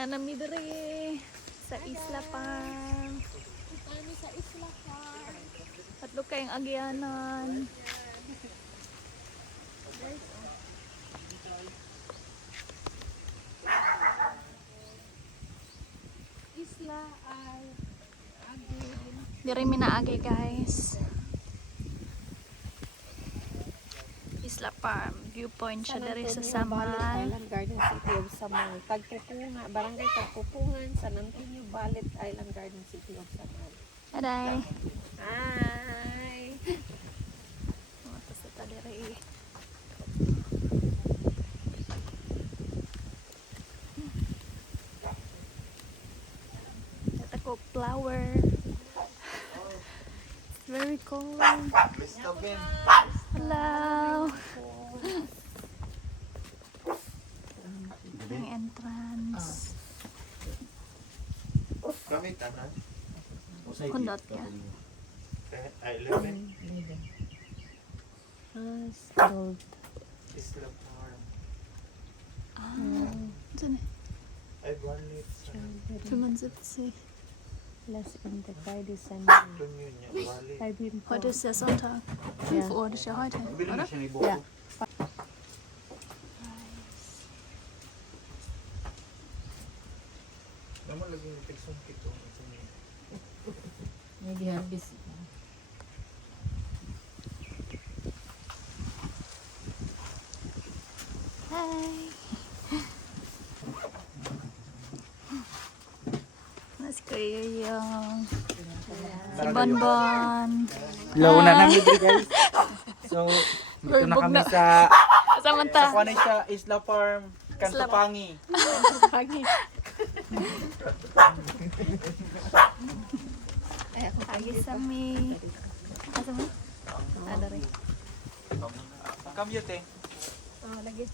Nanami diri sa ISLA Farms. Kami sa ISLA Farms. Tatlo kayong agyanan. ISLA ay agin. Diri mi naagi guys. ISLA Farm. Viewpoint siya diri sa Samal. Island Garden City of Samal. Tagpopongan, Barangay Tagpopongan, San Antonio, Balit Island Garden City of Samal. Aday. Hi! Mata sa ta diri. Ito ko flower. It's very cold. Hello. Ang entrance. Gamit anak. Kundot ka. Ay, 11. Gold. ISLA Farm. Ah. Dyan eh. Ay, Barlit. Tumanzit si. Less in the guide is an Tunyo niya, Barlit. Heute ist der Sonntag. 5 Uhr, das ist ja heute, Bili mo oder? siya ni Boko. Yeah. Naman lagi yung tiksong kito. Maybe harbis. Hi. Nasi Kuya Yung. Si Bonbon. Hello na namin dito guys. So, dito na kami sa Samanta. kuha na siya ISLA Farm Kantupangi. Pagi. Pagi sami. Asa mo? Ada rin. Ang commute eh. Oh, lagi.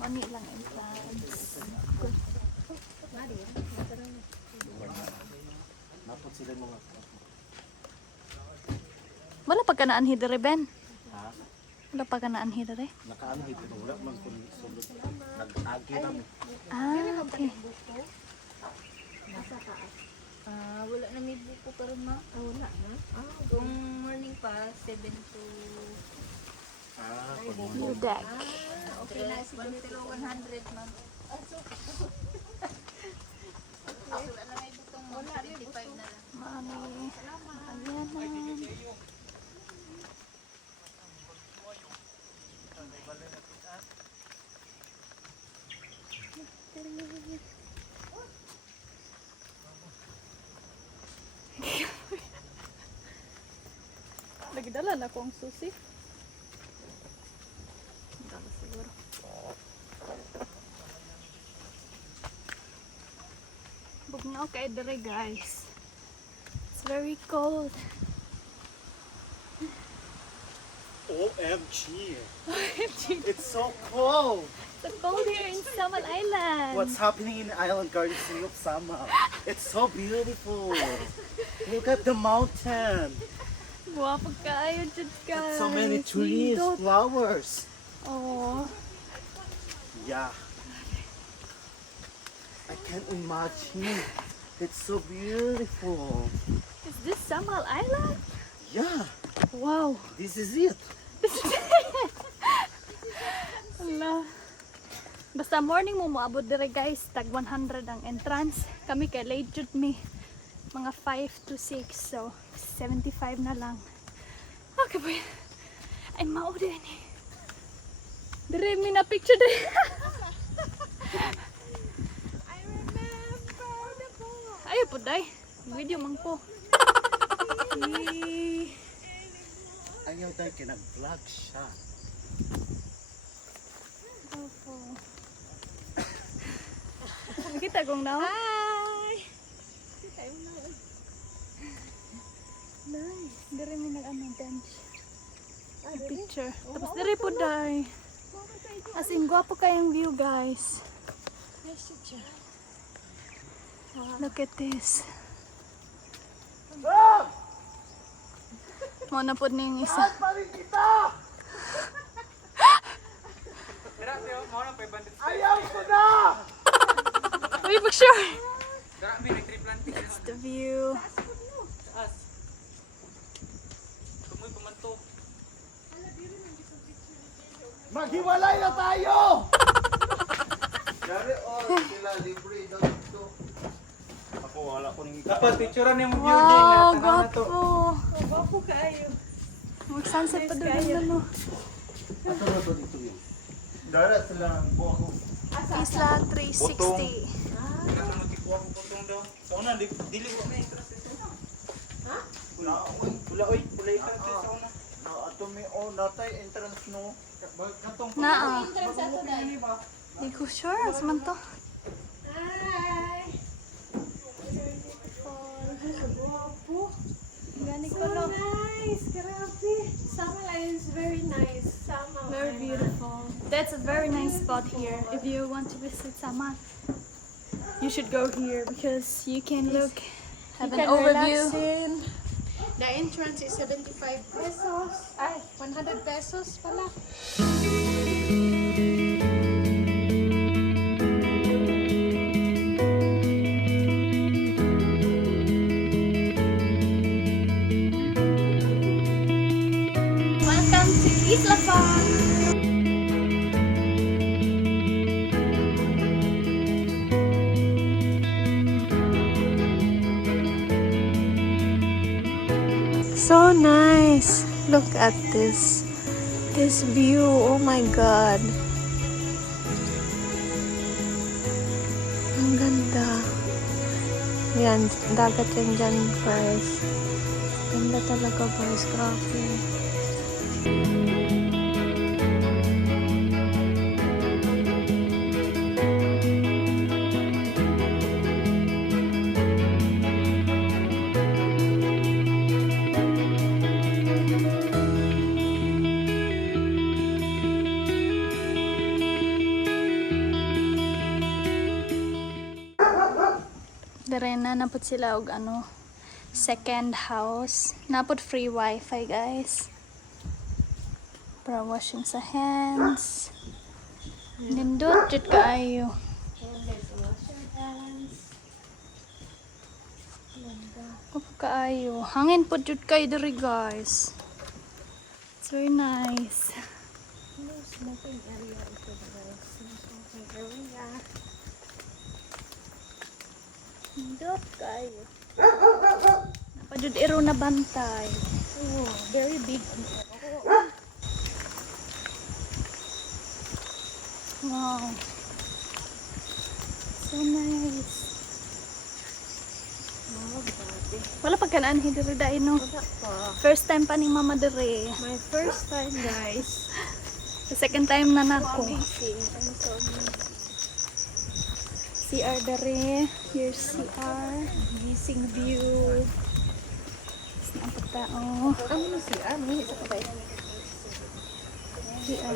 Mani lang entrance. Napot sila mga. Wala pa kanaan hidere, Ben. Ha? Wala pa kanaan hidere. Nakaano dito wala man kun sulod. Nag-agi namin. Ah, okay. Wala na may buko pa rin ma. Wala na. Kung morning pa, 7 to Blue deck. okay na. 1 to 100 ma'am. Wala na may bukong 155 na lang. Mami. Agyanan. Lagi dala na akong susi. Dala siguro. Bugnaw kay dere guys. It's very cold. OMG. It's so cold. It's cold here in Samal Island. What's happening in the island garden city of Samal? It's so beautiful. Look at the mountain. Guwapo kaayo jud guys. So many trees, Nindot. flowers. Oh. Yeah. I can't imagine. It's so beautiful. Is this Samal Island? Yeah, Wow. this is it. Ala. Basta morning mo moabot dire guys, tag 100 ang entrance. Kami kay late jud mi. Mga 5 to 6, so 75 na lang. Okay boy. Ay mao din eh. Dire mi na picture dire. I remember the boy. Ayo po day. Video man ko. Ayaw tayo kinag-vlog siya. Opo. Nakita kong now. Hi! Nice. Dire mi nag-ano bench. Picture. Tapos dire po day. As in, gwapo kayang view guys. Look at this. Mo na po ning isa. Ayaw ko na! Uy, picture! That's the view. Maghiwalay na tayo! Dari sila libre daw dito. Ako wala ko nang Dapat picturean niyo mo Wow, gwapo. Gwapo kayo. Mag-sunset pa doon yung ano. Ato na to dito yun. Dari sila ang buha ko. Isla 360. Sauna dili ko na interest ito. Ha? Pula oy, pula interest sa una. Na ato may natay entrance no. Katong Naa. Entrance ato dahil. Hindi ko sure. Asa man to? Hi! Gani ko So no. nice, grabe. Samal Island is very nice. Samal Very Island. beautiful. That's a very nice spot here. If you want to visit Samal, you should go here because you can look, have an overview. The entrance is 75 pesos. Ay, 100 pesos pala. Welcome to ISLA Farms. So nice. Look at this view. Oh my god. Ang ganda. Yan, dagat yan dyan, guys. Ganda talaga, guys. Grabe. Dere na napod sila og ano, second house. Napod free wifi, guys. Para washing sa hands. Nindot jud kaayo. Opo kaayo. Hangin po jud kay diri, guys. It's very nice. Smoking area ito, guys. Smoking area. Nindot kaayo. Napajud iro na bantay. Oh, very big. Wow. So nice. Oh, grabe. Wala pa kanaan diri dai no. Wala pa. First time pa ni Mama diri. My first time, guys. The second time na nako. Amazing. I'm so amazing. CR diri. Here's CR. Amazing view. Ang pagtao. Ano si Ami? Sa kabay. CR.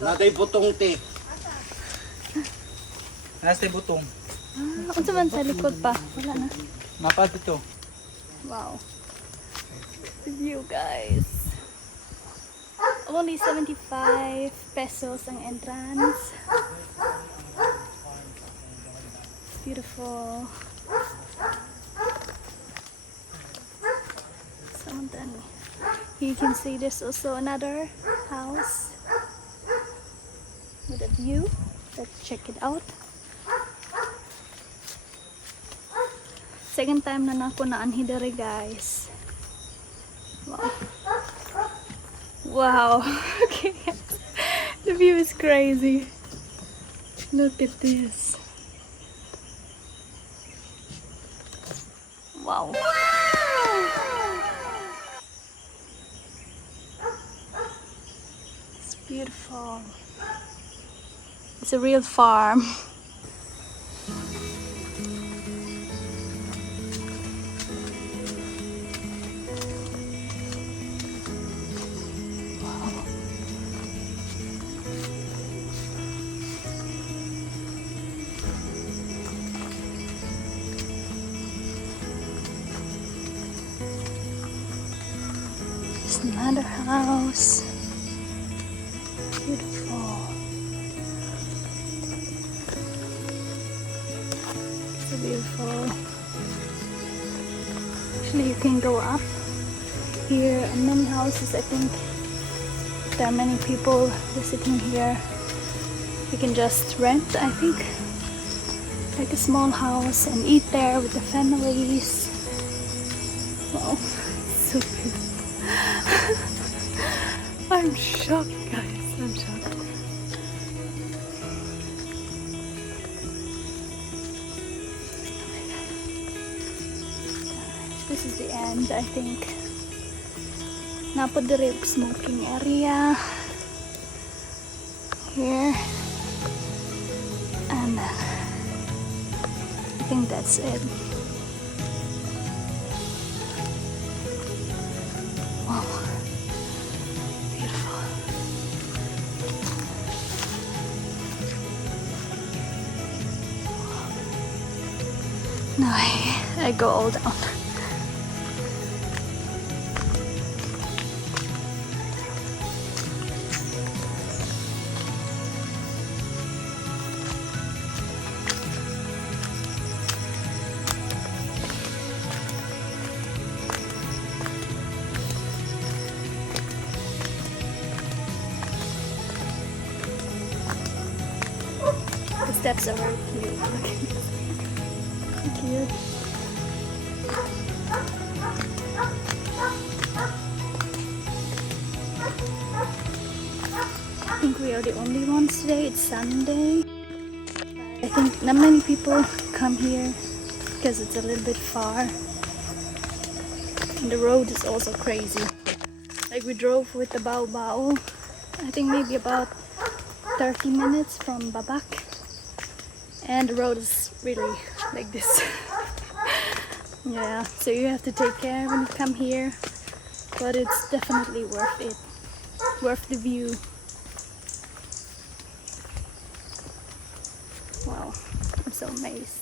Natay butong te. Nasa butong. Ah, unsa man sa likod pa? Wala na. Mapa dito. Wow. The view, guys. Only 75 pesos ang entrance. It's beautiful. Someone you can see there's also another house with a view. Let's check it out. Second time na nako na anhidere, guys. Wow. Wow. Okay. The view is crazy. Look at this. Wow. It's beautiful. It's a real farm. There's another house. Beautiful. Actually, you can go up here. Many houses, I think there are many people visiting here. You can just rent, I think, like a small house and eat there with the families. Wow, so beautiful. I'm shocked, guys. I'm shocked. This is the end, I think. Napod the smoking area here, and I think that's it. Wow, beautiful. Now I go all down. The steps are very cute. Look at this. So cute. I think we are the only ones today. It's Sunday. I think not many people come here because it's a little bit far. And the road is also crazy. Like we drove with the Bao, I think maybe about 30 minutes from Babak, and the road is really like this. Yeah, so you have to take care when you come here, but it's definitely worth it, worth the view. Wow, I'm so amazed.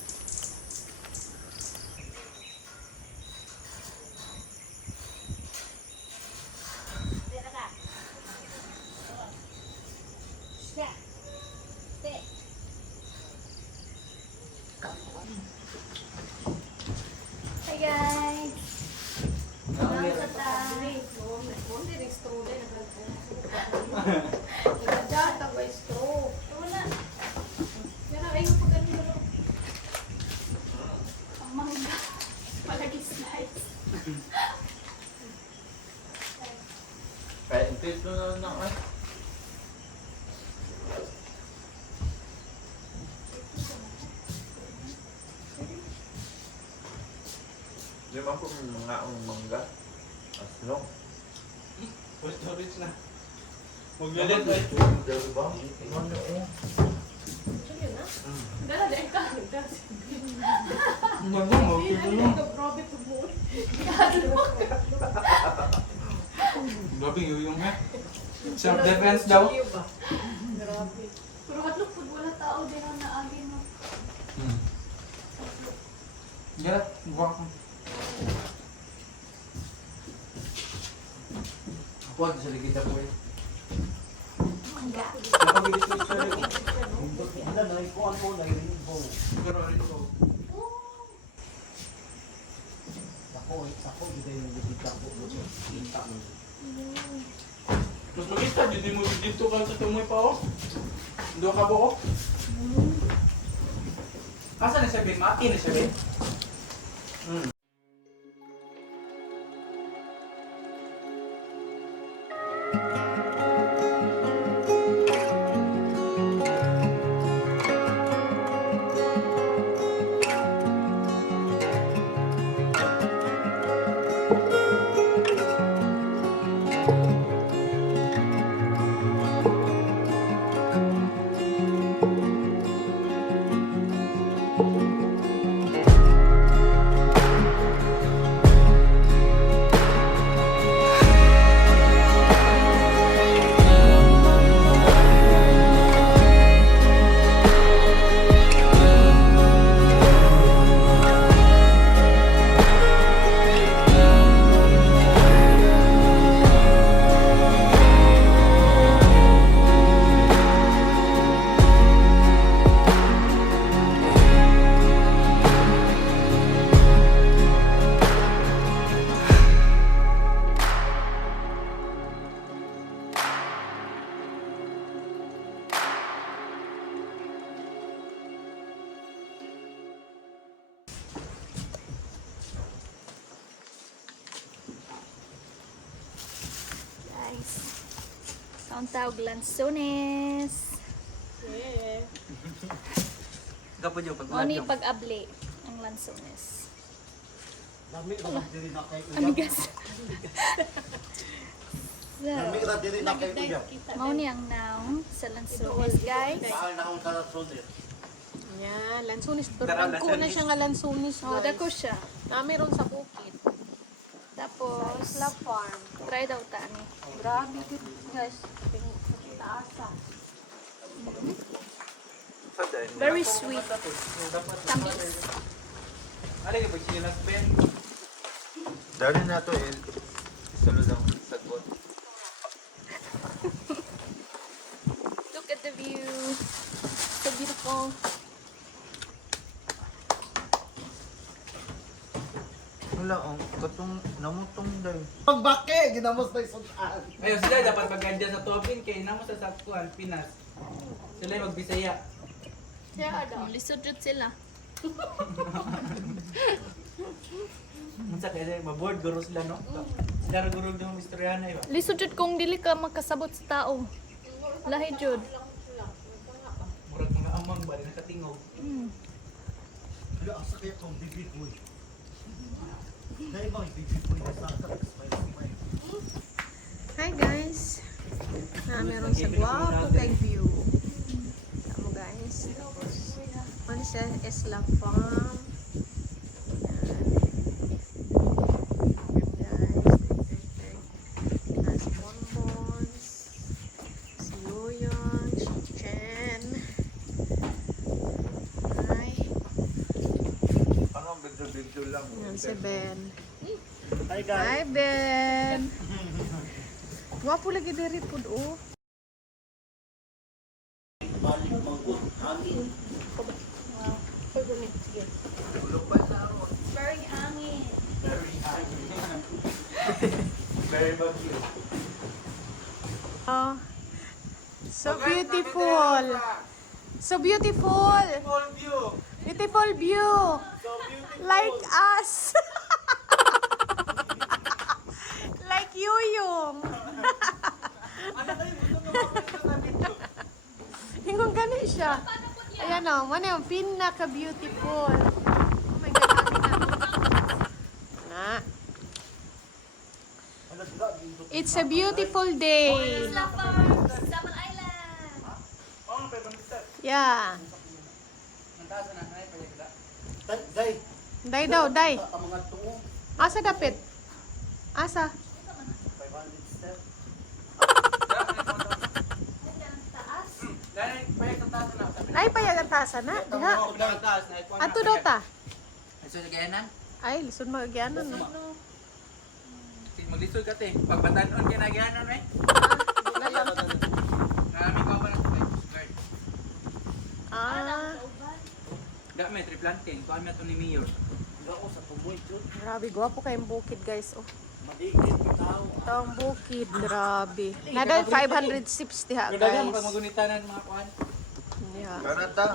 Hey guys! Ang mangga. Palagi slides. Kahit ito na eh. Di ba po mga mangga? Aslong. Pwede rich na. Maglalit ay. Di ba? Ano eh? Grabe yung nga. Self-defense daw. Pero hatlog pag wala tao din ang naagin mo. Galat, buka ko. Ako, sa ligid ako eh. Mangga. Wala na, ikuan po, naging po. Pero rin po. Ako, hindi yung ligid ako. Mas magkita, hindi mo dito ka sa tumoy pa oh. Doon ka po oh. Asa na sabihin? Mati na sabihin? Ang tawag lansones. Yeah. Kapag yung Ano yung pag-abli ang lansones. Dami ra diri na kay uyab. Amigas. Dami ra diri na kay uyab. Mao ni ang noun sa lansones, guys. Saan na akong taratsones? Yan, lansunis. Tara, Turban ko na siya nga lansunis, Oh, guys. dako siya. Meron sa bukid. Tapos, ISLA Farm. try daw ta ni. Grabe dito, guys. Taasa. Very sweet. Tamis. Ano yung pagsilas, Ben? Dali na to eh. Sulod ang sagot. Look at the view. So beautiful. Wala ang katong namutong dai. Pagbake ginamos na isudan. Ayun, sila dapat maganda sa tubig kay namo sa Saktuan, Pinas. Sila yung magbisaya. Lisod jud sila. Unsa kaya maboard guro sila no? Sila ra guro yung istoryahan ay ba? Lisod jud kung dili ka magkasabot sa tao. Lahi jud. Murag mga amang ba nakatingog. Wala asa kaya kong bibig boy. Dai mo bibig boy sa takas may. Hi, guys. Meron sa guwapo kay view. Tama, guys. Tapos, ano siya? ISLA Farm. Nas bonbons. Si Yoyong, si Chen. Hi. Ano bigdo lang. Yan si Ben. Hi guys. Hi, Ben. Guwapo lagi diri pud oh. Balik manggut hangin. Very hangin. Very bagyo. Oh. So beautiful. So beautiful. Full view. Beautiful view. Like us. Like Yuyong. Hingon gani siya. Ayan o, ano yung pinaka-beautiful. Oh my God, na. It's a beautiful day. ISLA Farms, Samal Island. Oh, pero basta. Yeah. Nantaas na ay pala. Dai. Day daw, day. Ang mga tuo Asa dapit? Asa? 500 step. Dahil payag sa taas na. Ay, payagan tasa na. Diha. Taas na. Ato daw ta. Ay, so nagayanan? Ay, lisod magagyanan no. Maglisod ka te. Pagbatanon ka nagayanan eh. Nami ka ba na sa guard? Ah, Da may triplanting. Kuha mo ito ni Mayor. Gao sa tumoy jud. grabe. Gwapo kayong bukid, guys. Oh. Madigit bitaw. Ito ang bukid. Grabe. Nadal 560 ha, Pero dahil guys. magunitanan mga kuhan. Yeah. Karata.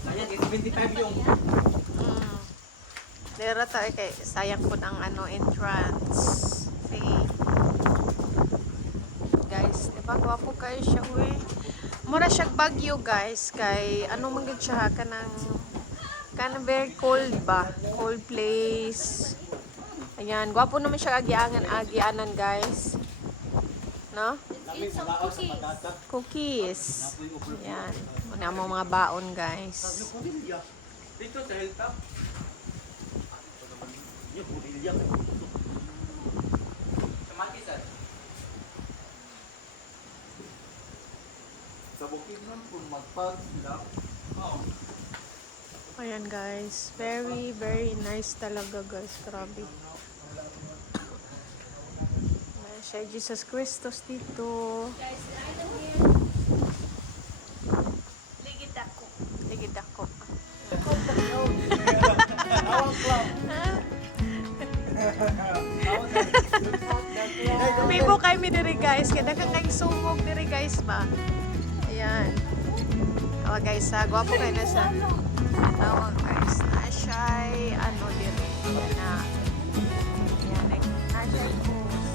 Sayang, 75 yung. Dera tayo kay sayang po ang entrance fee. Guys, di ba gwapo kayo siya, uy. Mura siya Bagyo, guys, kay ano man gid siya kanang very cold ba? Cold place. Ayan, gwapo naman siya agianan, guys. No? Kami sa maaw sa matata. Cookies. Ayan. Muna mo mga baon, guys. Pamilya. Dito sa hilltop. Yung pamilya. Sa Makisan. Sa bukid nun, kung magpag sila. Oo. Ayan, guys. Very, very nice talaga, guys. Grabe. Ayan siya, Jesus Christos dito. Guys, the island here. Ligid ako. Ligid ako. Bibo kayo mi diri, guys. Kaya dagang kayong sumog diri, guys ba? Ayan. Awa, guys, ha. Gwapo kayo na sa tawag, guys. Na siya'y ano diri. Na. Ayan. Na siya'y cruise.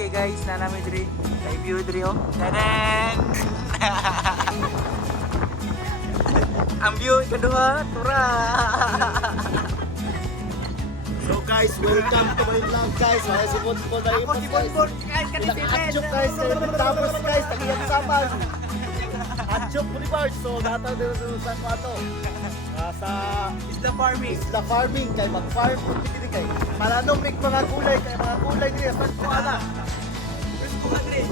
kay guys na namin diri. Kay view diri oh. Tanan. Ang view kedua tura. So guys, welcome to my vlog guys. Ay si Bonbon na Ako si Bonbon guys kanina si Ben. Atchok guys, tapos guys, tagiyang saman. Atchok Boulevard. So dataw din sa ato. Sa Isla Farming. Isla Farming kay mag-farm dito kay. Malanong mig mga gulay kay mga gulay diri sa kuana. First ko diri.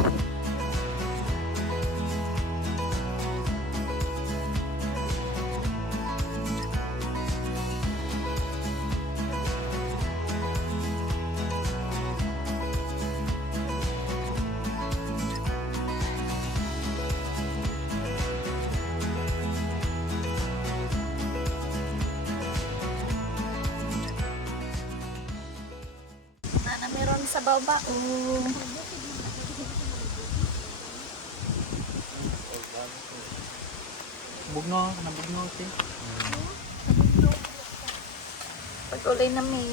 Na meron sa baba. Bugno, nabugno si. Patuloy namin